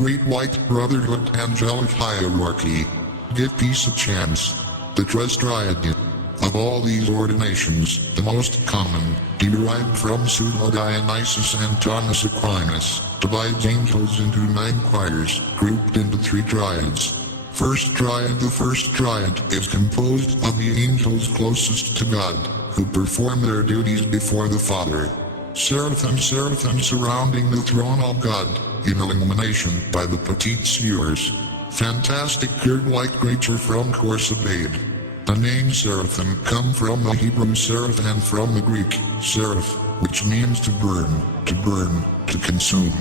Great White Brotherhood Angelic hierarchy. Give peace a chance. The Triad. Of all these ordinations, the most common, derived from Pseudo-Dionysus and Thomas Aquinas, divides angels into 9 choirs, grouped into 3 triads. First triad. The first triad is composed of the angels closest to God, who perform their duties before the Father. Seraphim surrounding the throne of God, in illumination by the petite spheres. Fantastic bird-like creature from course obeyed. The name Seraphim come from the Hebrew seraph and from the Greek, seraph, which means to burn, to consume.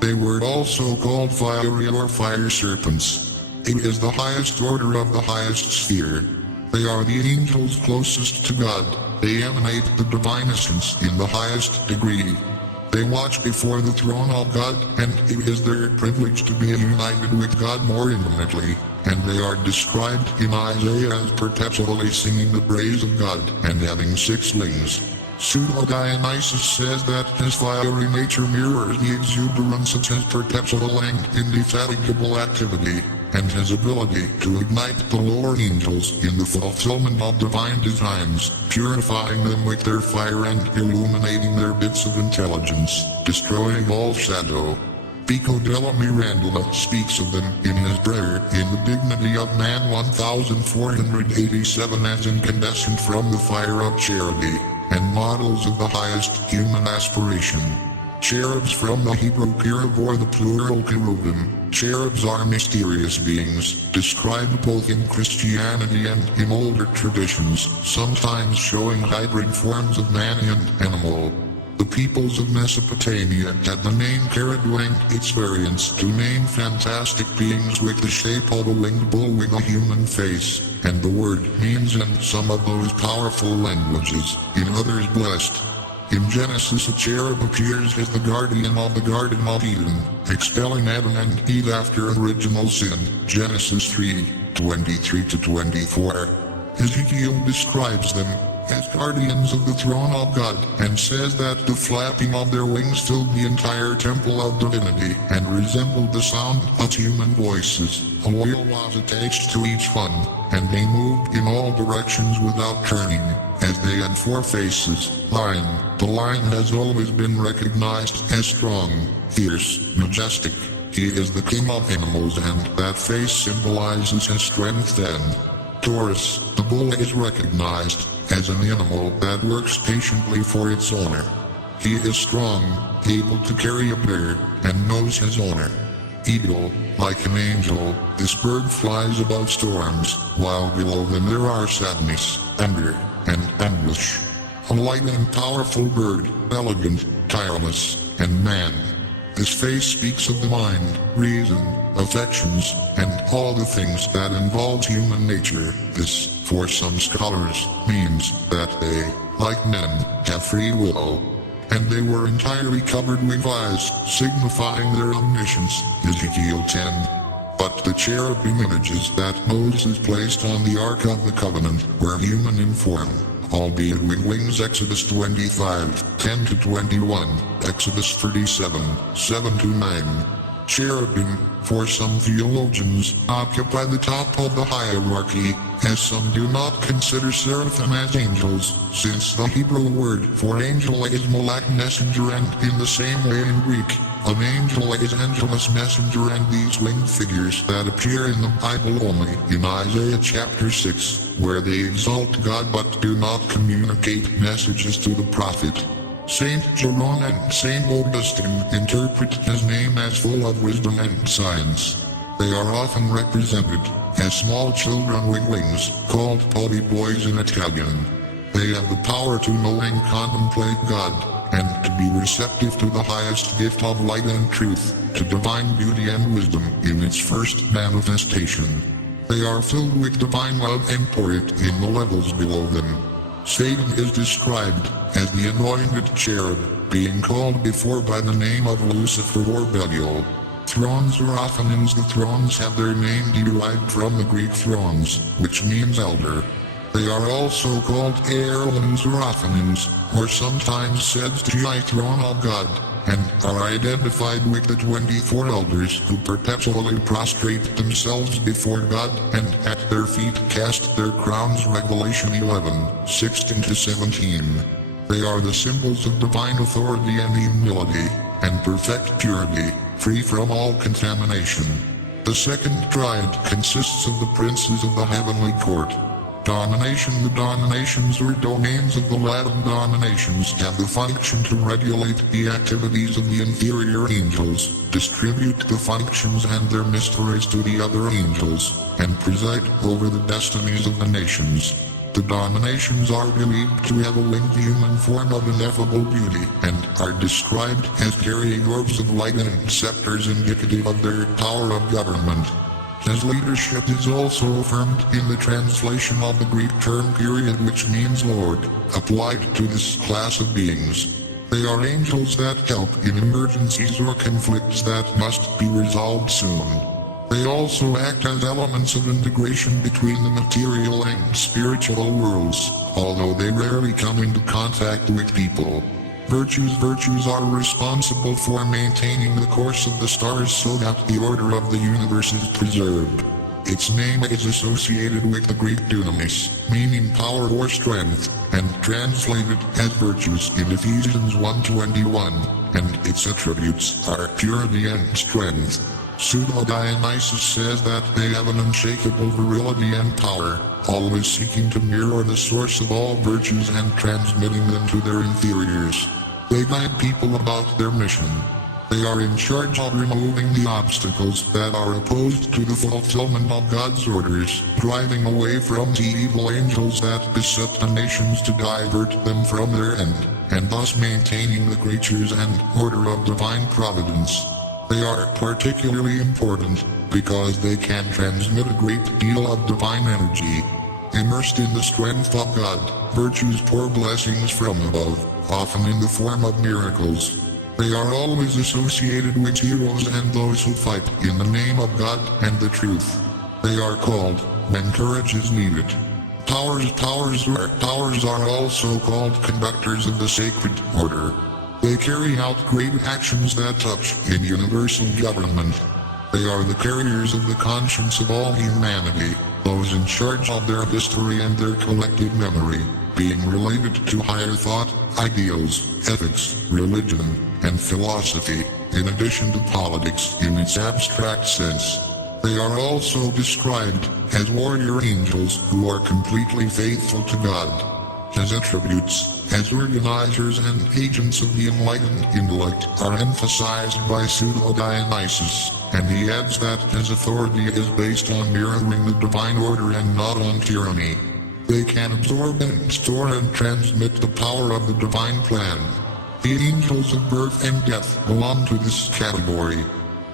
They were also called fiery or fire serpents. It is the highest order of the highest sphere. They are the angels closest to God. They emanate the divine essence in the highest degree. They watch before the throne of God, and it is their privilege to be united with God more intimately. And they are described in Isaiah as perpetually singing the praise of God and having 6 wings. Pseudo-Dionysus says that his fiery nature mirrors the exuberance of his perpetual and indefatigable activity, and his ability to ignite the lower angels in the fulfillment of divine designs, purifying them with their fire and illuminating their bits of intelligence, destroying all shadow. Pico della Mirandola speaks of them in his prayer in the Dignity of Man 1487 as incandescent from the fire of charity, and models of the highest human aspiration. Cherubs from the Hebrew cherub or the plural cherubim. Cherubs are mysterious beings, described both in Christianity and in older traditions, sometimes showing hybrid forms of man and animal. The peoples of Mesopotamia had the name caribou and its variants to name fantastic beings with the shape of a winged bull with a human face, and the word means in some of those powerful languages, in others blessed. In Genesis, a cherub appears as the guardian of the Garden of Eden, expelling Adam and Eve after original sin, Genesis 3:23-24. Ezekiel describes them as guardians of the throne of God, and says that the flapping of their wings filled the entire temple of divinity, and resembled the sound of human voices. A wheel was attached to each one, and they moved in all directions without turning, as they had 4 faces. Lion. The lion has always been recognized as strong, fierce, majestic. He is the king of animals, and that face symbolizes his strength and Taurus. The bull is recognized as an animal that works patiently for its owner. He is strong, able to carry a bear, and knows his owner. Eagle. Like an angel, this bird flies above storms, while below them there are sadness, anger, and anguish. A light and powerful bird, elegant, tireless, and man. This face speaks of the mind, reason, affections, and all the things that involve human nature. This, for some scholars, means that they, like men, have free will. And they were entirely covered with eyes, signifying their omniscience, Ezekiel 10. But the cherubim images that Moses placed on the Ark of the Covenant were human in form, albeit with wings. Exodus 25:10-21, Exodus 37:7-9. Cherubim, for some theologians, occupy the top of the hierarchy, as some do not consider seraphim as angels, since the Hebrew word for angel is malak, messenger, and in the same way in Greek, an angel is angelus, messenger, and these winged figures that appear in the Bible only in Isaiah chapter 6, where they exalt God but do not communicate messages to the prophet. Saint Jerome and Saint Augustine interpret his name as full of wisdom and science. They are often represented as small children with wings, called potty boys in Italian. They have the power to know and contemplate God, and to be receptive to the highest gift of light and truth, to divine beauty and wisdom in its first manifestation. They are filled with divine love and pour it in the levels below them. Satan is described as the anointed cherub, being called before by the name of Lucifer or Belial. Thrones or ophanims. The thrones have their name derived from the Greek thrones, which means elder. They are also called heirlooms or ophanims, or sometimes said to be throne of God, and are identified with the 24 elders who perpetually prostrate themselves before God and at their feet cast their crowns. Revelation 11:16-17. They are the symbols of divine authority and humility, and perfect purity, free from all contamination. The second triad consists of the princes of the heavenly court. Domination. The dominations or domains of the Latin dominations have the function to regulate the activities of the inferior angels, distribute the functions and their mysteries to the other angels, and preside over the destinies of the nations. The dominations are believed to have a winged human form of ineffable beauty, and are described as carrying orbs of light and scepters indicative of their power of government. His leadership is also affirmed in the translation of the Greek term period, which means Lord, applied to this class of beings. They are angels that help in emergencies or conflicts that must be resolved soon. They also act as elements of integration between the material and spiritual worlds, although they rarely come into contact with people. Virtues are responsible for maintaining the course of the stars so that the order of the universe is preserved. Its name is associated with the Greek dunamis, meaning power or strength, and translated as virtues in Ephesians 1:21, and its attributes are purity and strength. Pseudo-Dionysus says that they have an unshakable virility and power, always seeking to mirror the source of all virtues and transmitting them to their inferiors. They guide people about their mission. They are in charge of removing the obstacles that are opposed to the fulfillment of God's orders, driving away from the evil angels that beset the nations to divert them from their end, and thus maintaining the creatures and order of divine providence. They are particularly important because they can transmit a great deal of divine energy. Immersed in the strength of God, virtues pour blessings from above, often in the form of miracles. They are always associated with heroes and those who fight in the name of God and the truth. They are called when courage is needed. Powers are also called conductors of the sacred order. They carry out great actions that touch in universal government. They are the carriers of the conscience of all humanity, those in charge of their history and their collective memory, being related to higher thought, ideals, ethics, religion, and philosophy, in addition to politics in its abstract sense. They are also described as warrior angels who are completely faithful to God. His attributes, as organizers and agents of the enlightened intellect, are emphasized by Pseudo-Dionysus, and he adds that his authority is based on mirroring the divine order and not on tyranny. They can absorb and store and transmit the power of the divine plan. The angels of birth and death belong to this category.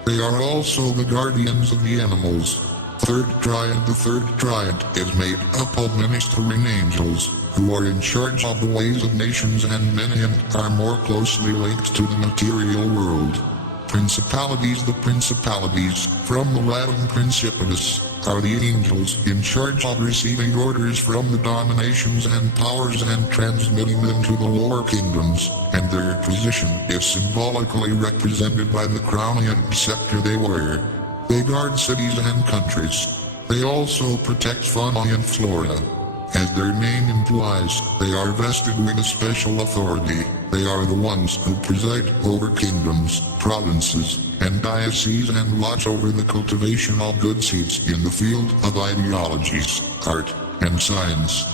They are also the guardians of the animals. Third Triad. The third triad is made up of ministering angels, who are in charge of the ways of nations and men and are more closely linked to the material world. Principalities. The principalities, from the Latin principiis, are the angels in charge of receiving orders from the dominations and powers and transmitting them to the lower kingdoms, and their position is symbolically represented by the crown and scepter they wear. They guard cities and countries. They also protect fauna and flora. As their name implies, they are vested with a special authority. They are the ones who preside over kingdoms, provinces, and dioceses and watch over the cultivation of good seeds in the field of ideologies, art, and science.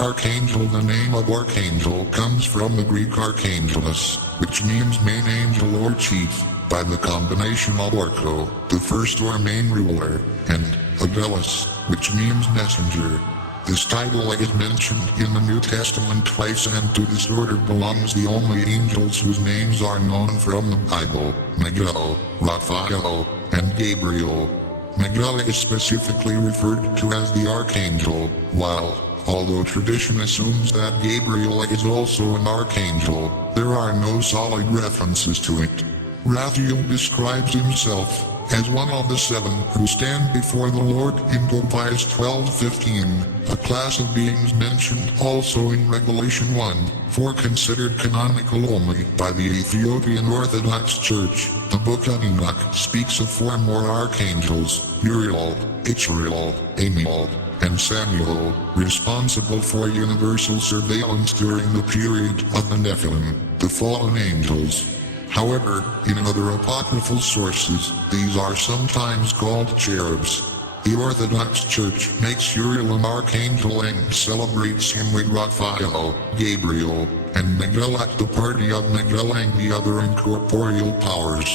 Archangel. The name of Archangel comes from the Greek archangelos, which means main angel or chief, by the combination of archo, the first or main ruler, and agelos, which means messenger. This title is mentioned in the New Testament twice, and to this order belongs the only angels whose names are known from the Bible: Miguel, Raphael, and Gabriel. Miguel is specifically referred to as the archangel, while, although tradition assumes that Gabriel is also an archangel, there are no solid references to it. Raphael describes himself as one of the seven who stand before the Lord in Tobias 12:15, a class of beings mentioned also in Revelation 1, for considered canonical only by the Ethiopian Orthodox Church. The book of Enoch speaks of four more archangels, Uriel, Ixuriel, Amiel, and Samuel, responsible for universal surveillance during the period of the Nephilim, the fallen angels. However, in other apocryphal sources, these are sometimes called cherubs. The Orthodox Church makes Uriel an archangel and celebrates him with Raphael, Gabriel, and Miguel at the party of Miguel and the other incorporeal powers.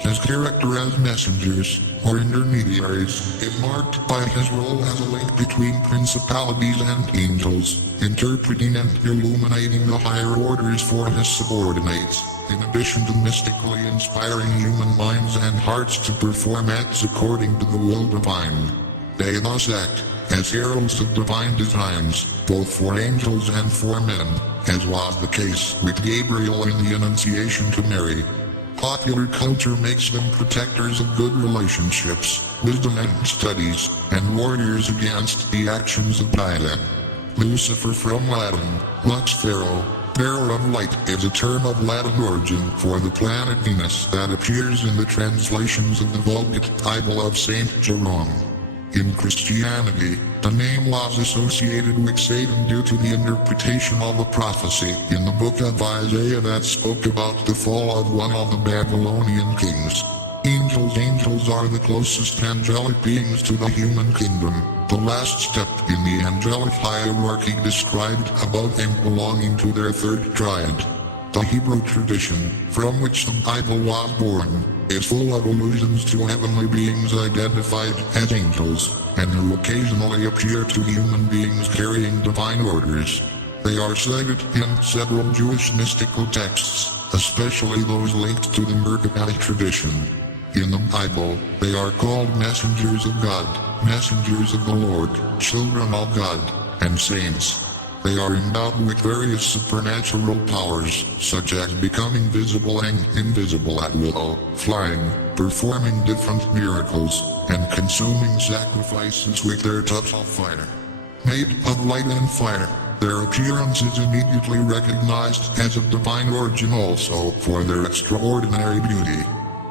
His character as messengers, or intermediaries, is marked by his role as a link between principalities and angels, interpreting and illuminating the higher orders for his subordinates, in addition to mystically inspiring human minds and hearts to perform acts according to the will divine. They thus act as heralds of divine designs, both for angels and for men, as was the case with Gabriel in the Annunciation to Mary. Popular culture makes them protectors of good relationships, wisdom and studies, and warriors against the actions of Diadem. Lucifer from Latin, Lux Pharaoh, bearer of light, is a term of Latin origin for the planet Venus that appears in the translations of the Vulgate Bible of Saint Jerome. In Christianity, the name was associated with Satan due to the interpretation of a prophecy in the book of Isaiah that spoke about the fall of one of the Babylonian kings. Angels are the closest angelic beings to the human kingdom, the last step in the angelic hierarchy described above and belonging to their third triad. The Hebrew tradition, from which the Bible was born, is full of allusions to heavenly beings identified as angels, and who occasionally appear to human beings carrying divine orders. They are cited in several Jewish mystical texts, especially those linked to the Merkabite tradition. In the Bible, they are called messengers of God, messengers of the Lord, children of God, and saints. They are endowed with various supernatural powers, such as becoming visible and invisible at will, flying, performing different miracles, and consuming sacrifices with their touch of fire. Made of light and fire, their appearance is immediately recognized as of divine origin also for their extraordinary beauty.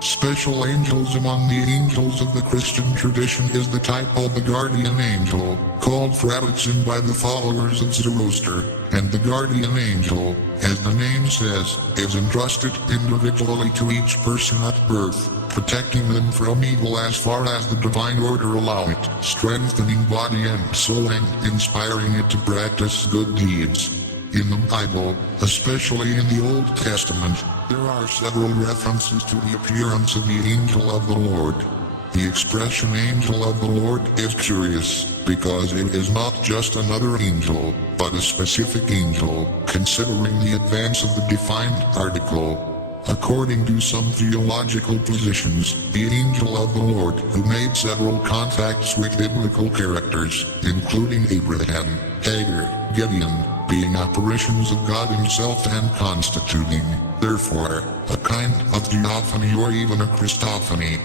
Special angels among the angels of the Christian tradition is the type of the guardian angel, called Phraticin by the followers of Zoroaster, and the guardian angel, as the name says, is entrusted individually to each person at birth, protecting them from evil as far as the divine order allow it, strengthening body and soul and inspiring it to practice good deeds. In the Bible, especially in the Old Testament, there are several references to the appearance of the angel of the Lord. The expression angel of the Lord is curious, because it is not just another angel, but a specific angel, considering the advance of the defined article. According to some theological positions, the angel of the Lord who made several contacts with biblical characters, including Abraham, Hagar, Gideon, being apparitions of God himself and constituting, therefore, a kind of theophany or even a Christophany.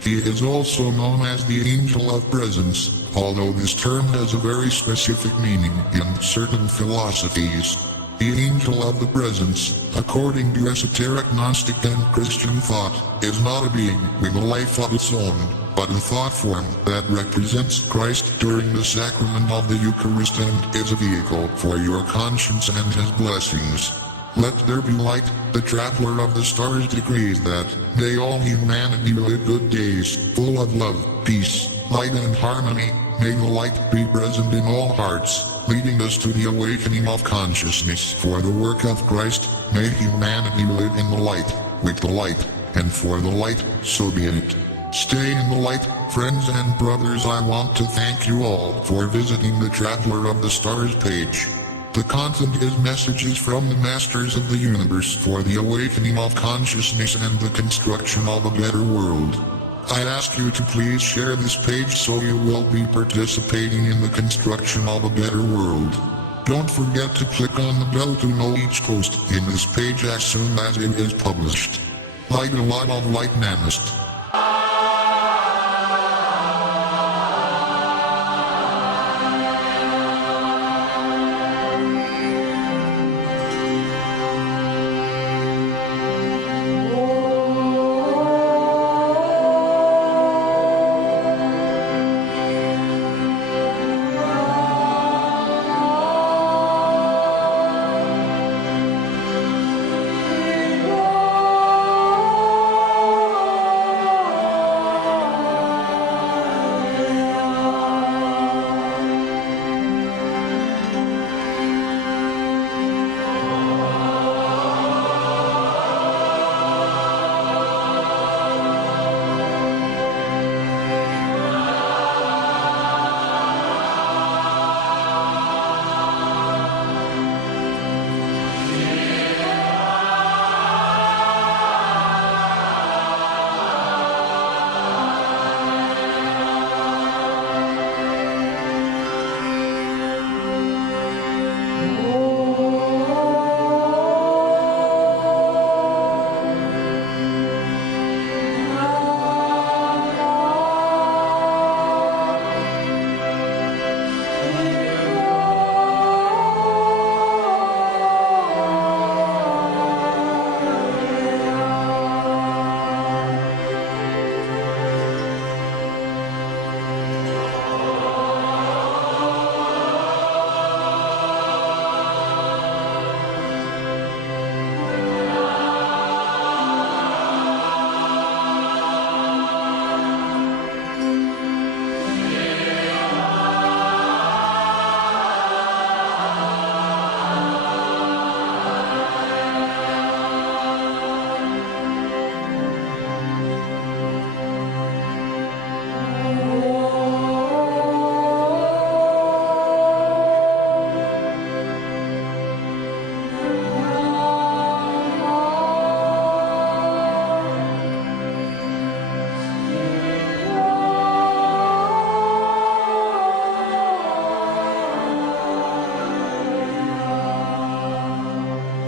He is also known as the angel of presence, although this term has a very specific meaning in certain philosophies. The angel of the presence, according to esoteric Gnostic and Christian thought, is not a being with a life of its own, but a thought form that represents Christ during the sacrament of the Eucharist and is a vehicle for your conscience and his blessings. Let there be light, the traveler of the stars decrees that, may all humanity live good days, full of love, peace, light and harmony. May the light be present in all hearts, leading us to the awakening of consciousness for the work of Christ. May humanity live in the light, with the light, and for the light, so be it. Stay in the light, friends and brothers. I want to thank you all for visiting the Traveler of the Stars page. The content is messages from the Masters of the Universe for the awakening of consciousness and the construction of a better world. I ask you to please share this page so you will be participating in the construction of a better world. Don't forget to click on the bell to know each post in this page as soon as it is published. Light a lot of light, Namaste.